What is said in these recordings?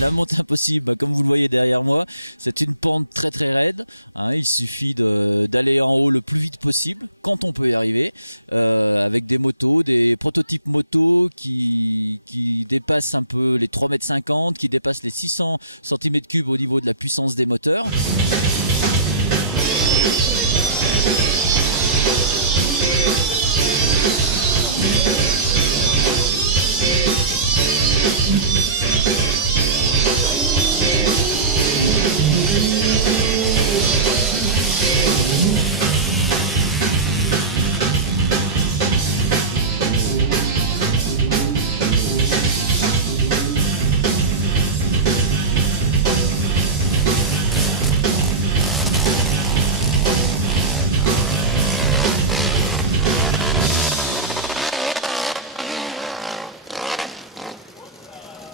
La montée impossible, bah, comme vous le voyez derrière moi, c'est une pente très très raide. Hein, il suffit d'aller en haut le plus vite possible, quand on peut y arriver, avec des motos, des prototypes motos qui dépassent un peu les 3,50 m, qui dépassent les 600 cm3 au niveau de la puissance des moteurs.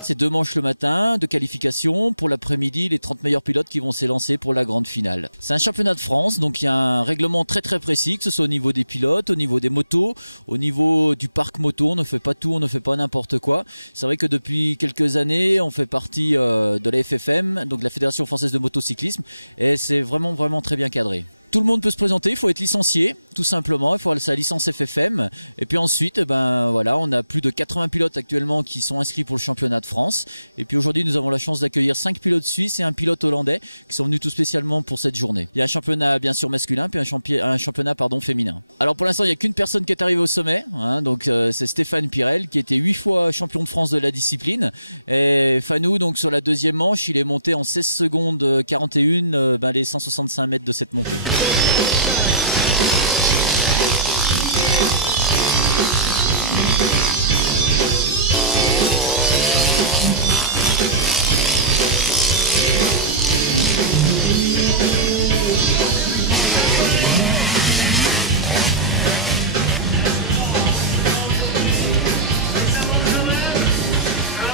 C'est 2 manches le matin de qualification. Pour l'après-midi, les 30 meilleurs pilotes qui vont s'élancer pour la grande finale. C'est un championnat de France, donc il y a un règlement très très précis, que ce soit au niveau des pilotes, au niveau des motos, au niveau du parc moto. On ne fait pas tout, on ne fait pas n'importe quoi. C'est vrai que depuis quelques années, on fait partie de la FFM, donc la Fédération Française de Motocyclisme, et c'est vraiment très bien cadré. Tout le monde peut se présenter, il faut être licencié, tout simplement, il faut avoir sa licence FFM. Et puis ensuite, ben, voilà, on a plus de 80 pilotes actuellement qui sont inscrits pour le championnat de France. Et puis aujourd'hui, nous avons la chance d'accueillir 5 pilotes suisses et un pilote hollandais qui sont venus tout spécialement pour cette journée. Il y a un championnat bien sûr masculin, puis un championnat féminin. Alors pour l'instant, il n'y a qu'une personne qui est arrivée au sommet, hein, donc c'est Stéphane Pirel, qui était 8 fois champion de France de la discipline. Et Fanou, donc sur la deuxième manche, il est monté en 16 secondes 41 les 165 mètres de cette montée.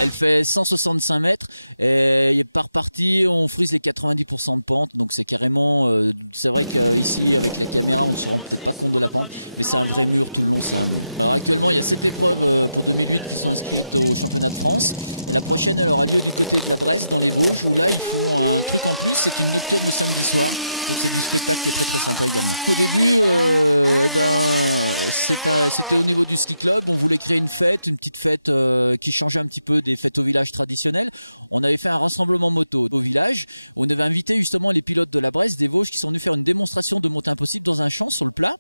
Elle fait 165 mètres et par partie on frise les 90% de pente, donc c'est carrément, c'est vrai qu'ici avec la caméra on ne se rend peut-être pas compte de la pente, mais c'est un vrai mur, tout le long c'est un mur. Alors actuellement il y a 7 épreuves pour 2008 qui sont inscrites au championnat de France, et la prochaine elle aura lieu du côté de la Bresse dans les Vosges, où là ils font un truc en plus, c'est une nocturne le samedi soir, donc c'est du spectacle qui est très sympa également. Au début c'était au niveau du ski club, on voulait créer une petite fête qui changeait un petit peu des fêtes au village traditionnelles. On avait fait un rassemblement moto au village. On avait invité justement les pilotes de la Bresse, des Vosges, qui sont venus faire une démonstration de montée impossible dans un champ sur le plat.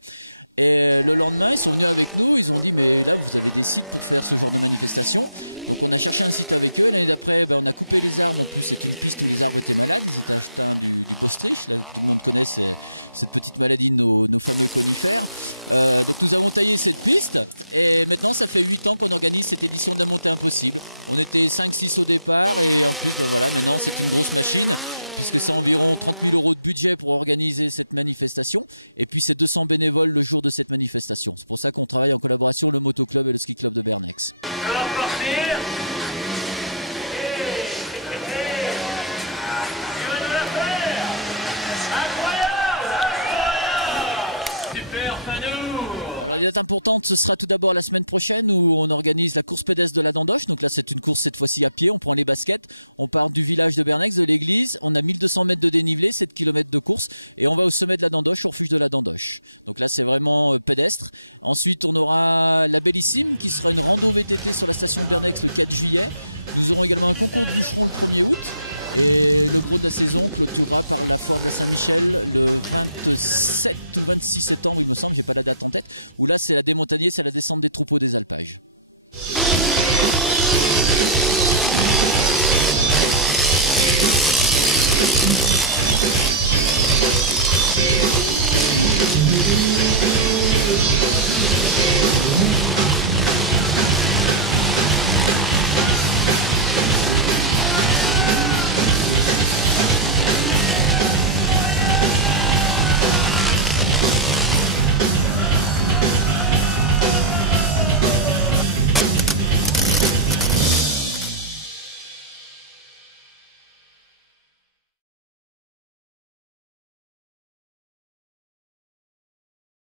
Et le lendemain, ils sont venus avec nous. Ils ont dit mais là vous avez des sites pour faire ce genre de manifestation. Donc on a cherché un site avec eux. L'année d'après, on a coupé les arbres. En plus, c'est une piste où les arbres étaient malades. Ils étaient atteints du Bostrich. Là, tout le monde connaît cette petite maladie de nos fameux conifères. Donc nous avons taillé cette piste. Et maintenant, ça fait 8 ans qu'on organise cette édition de la montée impossible. On était 5-6 au départ et en plus voilà, maintenant c'est une grosse machine, puisque c'est environ 30 000 € de budget pour organiser cette manifestation, et puis c'est 200 bénévoles le jour de cette manifestation. C'est pour ça qu'on travaille en collaboration le Motoclub et le Ski Club de Bernex. Alors les dates importantes, ce sera tout d'abord la semaine prochaine où on organise la course pédestre de la Dandoche. Donc là c'est une course cette fois-ci à pied, on prend les baskets, on part du village de Bernex, de l'église, on a 1200 mètres de dénivelé, 7 km de course, et on va au sommet de la Dandoche, au refuge de la Dandoche. Donc là c'est vraiment pédestre. Ensuite on aura la Bellissime qui sera une rando VTT sur la station de Bernex le 4 juillet. Nous aurons également un concours de bûcherons le 1er août. Et le gros de la saison clôturera par la foire de la Saint-Michel le 27 ou 26 septembre, il me semble, j'ai pas la date en tête, où là c'est la démontagner, c'est la descente des troupeaux des alpages.